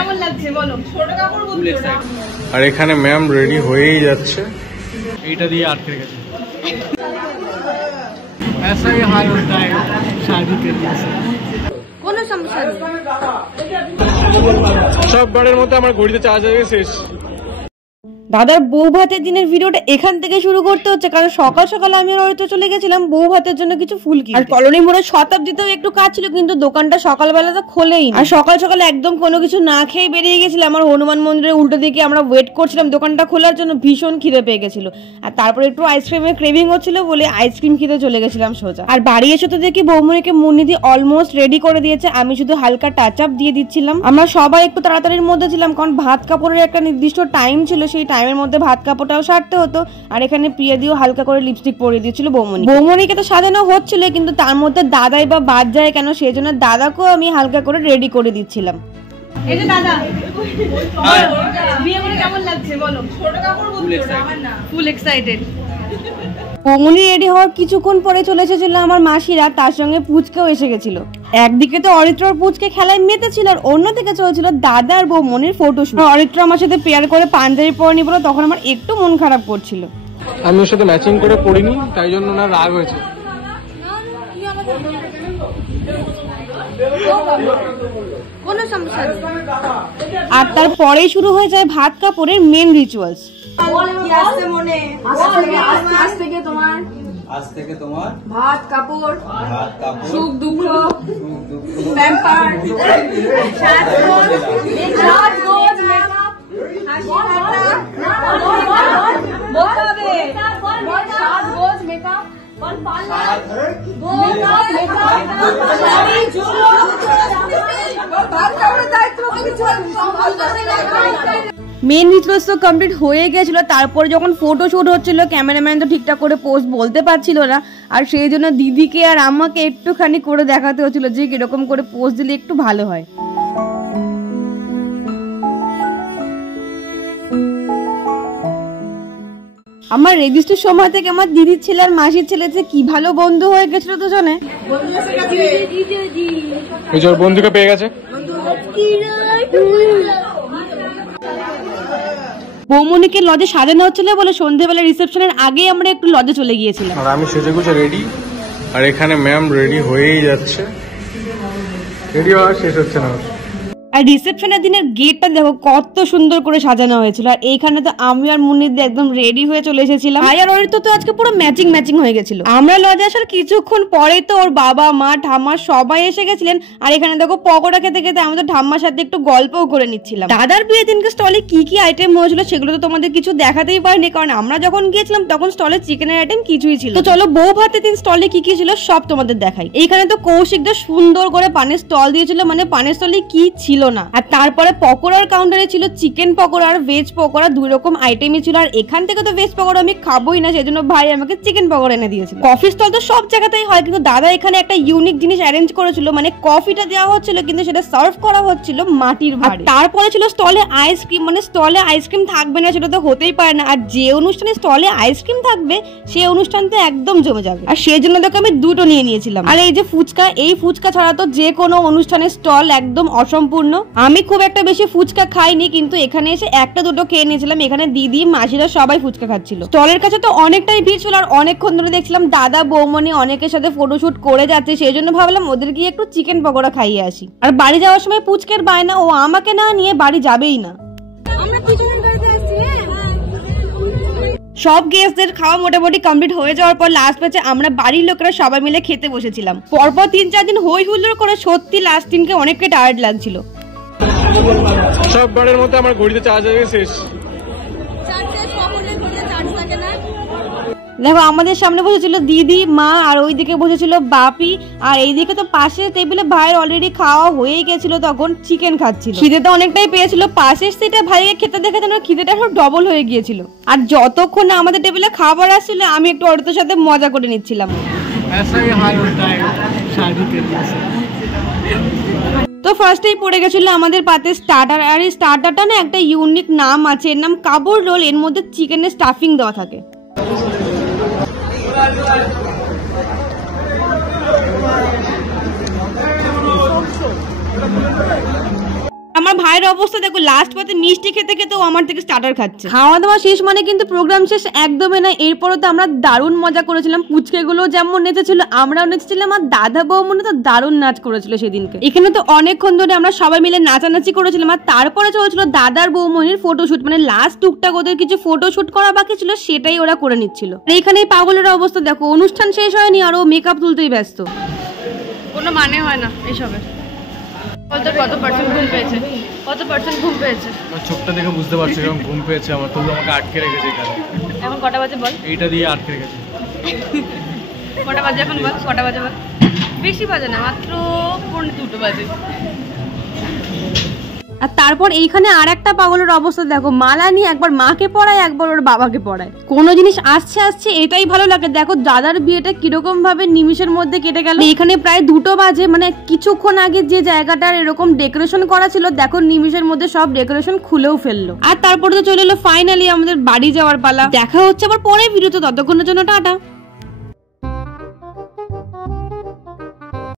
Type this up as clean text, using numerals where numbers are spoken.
কেমন লাগছে বলো? ছোট কাপড় বলছো না। আর এখানে ম্যাম রেডি হয়েই যাচ্ছে, এইটা দিয়ে আটকে গেছে। ऐसा ही हाल होता है शादी के लिए। কোনো সমস্যা নেই। সব বারের মতো আমার ঘড়িতে চার্জ হয়ে গেছে শেষ। দাদার বউ ভাতের দিনের ভিডিওটা এখান থেকে শুরু করতে হচ্ছে, কারণ সকাল সকাল আমি হয়তো চলে গেছিলাম বউ ভাতের জন্য কিছু ফুল কিনতে। আর কলোনি মোড়ে শতাব্দীতেও একটু কাজ ছিল, কিন্তু দোকানটা সকালবেলা তো খোলেই না। আর সকাল সকাল একদম কোনো কিছু না খেয়ে বেরিয়ে গেছিলাম। আর হনুমান মন্দিরের উল্টো দিকে আমরা ওয়েট করছিলাম দোকানটা খোলার জন্য, ভীষণ খিদে পেয়ে গেছিল। আর তারপরে একটু আইসক্রিমের ক্রেভিং হচ্ছিল বলে আইসক্রিম খেতে চলে গেছিলাম সোজা। আর বাড়ি এসে তো দেখি বৌমনিকে মুন্নিদি অলমোস্ট রেডি করে দিয়েছে, আমি শুধু হালকা টাচ আপ দিয়ে দিচ্ছিলাম। আমরা সবাই একটু তাড়াতাড়ির মধ্যে ছিলাম, কারণ ভাত কাপড়ের একটা নির্দিষ্ট টাইম ছিল, সেই টাইমের মধ্যে ভাত কাপড়টাও সারতে হতো। আর এখানে প্রিয়া দিও হালকা করে লিপস্টিক পরিয়ে দিয়েছিল বৌমনি। বৌমনিকে তো সাজানো হচ্ছিল, কিন্তু তার মধ্যে দাদাই বা বাদ যায় কেন, সেই জন্য দাদাকেও আমি হালকা করে রেডি করে দিচ্ছিলাম। এই যে দাদা, বিয়ে করে কেমন লাগছে বলো? ছোট কাপড় বলছো না, আমার না, ফুল এক্সাইটেড। বৌমনি রেডি হওয়ার কিছুক্ষণ পরে চলে এসেছিল আমার মাসিরা, তার সঙ্গে পুচকেও এসে গেছিল। একদিকে তো অরিত্রর পুচকে খেলায় মেতেছিল, আর অন্যদিকে চলছিল দাদা আর বৌমনির ফটোশুট। অরিত্র আমার সাথে পেয়ার করে পাঞ্জাবি পরেনি বলে তখন আমার একটু মন খারাপ করছিল। আমি ওর সাথে ম্যাচিং করে পড়িনি, তাই জন্য না রাগ হয়েছে। কোনো সমস্যা নেই। আর তারপরেই শুরু হয়ে যায় ভাত কাপড়ের মেন রিচুয়ালস। আজ থেকে তোমার ভাত কাপড়, সুখ দুঃখ, মেন রিচুয়ালস তো কমপ্লিট হয়ে গেছিল। তারপরে যখন ফটো শুট হচ্ছিল, ক্যামেরাম্যান তো ঠিকঠাক করে পোস্ট বলতে পারছিল না, আর সেই জন্য দিদিকে আর আমাকে একটুখানি করে দেখাতে হচ্ছিল যে কিরকম করে পোস্ট দিলে একটু ভালো হয়। আমার রেজিস্ট্রির সময় থেকে আমার দিদির ছেলে আর মাসির ছেলে যে কি ভালো বন্ধু হয়ে গেছিল দুজনে। বন্ধুকে পেয়ে গেছে। বৌমনিকে লজে সাজানো হচ্ছিল বলে সন্ধ্যেবেলা রিসেপশনের আগেই আমরা একটু লজে চলে গিয়েছিলাম। আর আমি সেজে গুছে রেডি, আর এখানে ম্যাম রেডি হয়েই যাচ্ছে, রেডি হওয়া শেষ হচ্ছে না। আর রিসেপশনের দিনের গেটটা দেখো কত সুন্দর করে সাজানো হয়েছিল। আর এইখানে তো আমি আর মুন্নিদি একদম রেডি হয়ে চলে এসেছিলাম। ভাই আর অরিত্র তো আজকে পুরো ম্যাচিং হয়ে গেছিল। আমরা লজে আসার কিছুক্ষণ পরেই তো ওর বাবা মা ঠাম্মা সবাই এসে গেছিলেন। আর এখানে দেখো পকোড়া খেতে খেতে আমি তো ঠাম্মার সাথে একটু গল্পও করে নিচ্ছিলাম। দাদার বিয়ের দিনকে স্টলে কি কি আইটেম হয়েছিল সেগুলো তো তোমাদের কিছু দেখাতেই পারিনি, কারণ আমরা যখন গিয়েছিলাম তখন স্টলে চিকেনের আইটেম কিছুই ছিল। তো চলো বউ ভাতের দিন স্টলে কি কি ছিল সব তোমাদের দেখাই। এইখানে তো কৌশিকদের সুন্দর করে পানের স্টল দিয়েছিল, মানে পানের স্টলে কি ছিল না। আর তারপরে পকোড়ার কাউন্টারে ছিল চিকেন পকোড়া আর ভেজ পকোড়া, দুই রকম আইটেমই ছিল। আর এখান থেকে তো ভেজ পকোড়া আমি খাবোই না, সেজন্য ভাই আমাকে চিকেন পকোড়া এনে দিয়েছিল। কফি স্টল তো সব জায়গাতেই হয়, কিন্তু দাদা এখানে একটা ইউনিক জিনিস অ্যারেঞ্জ করেছিল, মানে কফিটা দেওয়া হচ্ছিল কিন্তু সেটা সার্ভ করা হচ্ছিল মাটির ভাঁড়ে। তারপরে ছিল স্টলে আইসক্রিম, মানে স্টলে আইসক্রিম থাকবে না সেটা তো হতেই পারে না। আর যে অনুষ্ঠানে স্টলে আইসক্রিম থাকবে সেই অনুষ্ঠান তো একদম জমে যাবে, আর সেই জন্য দেখো আমি দুটো নিয়ে নিয়েছিলাম। আর এই যে ফুচকা, এই ফুচকা ছাড়া তো যে কোনো অনুষ্ঠানের স্টল একদম অসম্পূর্ণ। আমি খুব একটা বেশি ফুচকা খাইনি, কিন্তু এখানে এসে একটা দুটো খেয়ে নিয়েছিলাম। এখানে দিদি মাসিরা সবাই ফুচকা খাচ্ছিল। স্টলের কাছে তো অনেকটাই ভিড় ছিল, আর অনেকক্ষণ ধরে দেখছিলাম দাদা বৌমনি অনেকের সাথে ফটোশুট করে যাচ্ছে, সেই জন্য ভাবলাম ওদের গিয়ে একটু চিকেন পকোড়া খাইয়ে আসি। আর বাড়ি যাওয়ার সময় পুচকের বায়না, ও আমাকে না নিয়ে বাড়ি যাবেই না। সব গেস্টদের খাওয়া মোটামুটি কমপ্লিট হয়ে যাওয়ার পর লাস্ট ব্যাচে আমরা বাড়ির লোকেরা সবাই মিলে খেতে বসেছিলাম। পরপর 3-4 দিন হই হুল্লোড় করে সত্যি লাস্ট দিনকে অনেকটাই টায়ার্ড লাগছিল। সব বারের মতো আমার ঘড়িতে চার্জ হয়ে গেছে শেষ। দেখো আমাদের সামনে বসেছিল দিদি মা, আর ওইদিকে বসেছিল বাপি, আর এইদিকে তো পাশের টেবিলে ভাইয়ের অলরেডি খাওয়া হয়েই গেছিল, তখন চিকেন খাচ্ছিল। খিদে তো অনেকটাই পেয়েছিল, পাশের সিটে ভাইকে খেতে দেখে যেন খিদেটা আরো ডবল হয়ে গিয়েছিল। আর যতক্ষণ না আমাদের টেবিলে খাবার আসছিল আমি একটু অরিত্রের সাথে মজা করে নিচ্ছিলাম। তো ফার্স্টেই পড়ে গেছিল আমাদের পাতে স্টার্টার। আর এই স্টার্টারটা না একটা ইউনিক নাম আছে, এর নাম কাবুল রোল। এর মধ্যে চিকেনের স্টাফিং দেওয়া থাকে। আমার আমার ভাইয়ের অবস্থা দেখো, লাস্ট পাতে মিষ্টি খেতে খেতে ও আমার থেকে স্টার্টার খাচ্ছে। খাওয়া দাওয়া শেষ মানে কিন্তু প্রোগ্রাম শেষ একদমই না। এরপরও তো আমরা দারুণ মজা করেছিলাম, পুচকেগুলো যেমন নেচেছিল আমরাও নেচেছিলাম, আর দাদা বৌমনি তো দারুণ নাচ করেছিল সেদিনকে। এখানে তো অনেকক্ষণ ধরে আমরা সবাই মিলে নাচানাচি করেছিলাম, আর তারপরে চলেছিল দাদার বৌমনির ফটোশুট, মানে লাস্ট টুকটাক ওদের কিছু ফটোশুট করা বাকি ছিল সেটাই ওরা করে নিচ্ছিল। এইখানে এই পাগলের অবস্থা দেখো, অনুষ্ঠান শেষ হয়নি আর ও মেকআপ তুলতেই ব্যস্ত। কোনো মানে হয় না এসবের। কত পার্সেন্ট ঘুম পেয়েছে, কত পার্সেন্ট ঘুম পেয়েছে? আমার চোখটা দেখে বুঝতে পারছি এরকম ঘুম পেয়েছে আমার, তবু আমাকে আটকে রেখেছে এখানে। এখন কটা বাজে বল? এইটা দিয়ে আটকে রেখেছে। কটা বাজে এখন বল? কটা বাজে বল? বেশি বাজে না, মাত্র 2:45 বাজে। আর তারপর এইখানে আর একটা পাগলের অবস্থা দেখো, মালা নিয়ে একবার মাকে পড়ায় একবার ওর বাবাকে পড়ায়। কোনো জিনিস আসছে আসছে এটাই ভালো লাগে। দেখো দাদার বিয়েটা কিরকম ভাবে নিমিষের মধ্যে কেটে গেল। এখানে প্রায় 2টো বাজে, মানে কিছুক্ষণ আগে যে জায়গাটার এরকম ডেকোরেশন করা ছিল দেখো নিমিষের মধ্যে সব ডেকোরেশন খুলেও ফেললো। আর তারপরে তো চলে এলো ফাইনালি আমাদের বাড়ি যাওয়ার পালা। দেখা হচ্ছে আবার পরে ভিডিওতে, ততক্ষণের জন্য টাটা।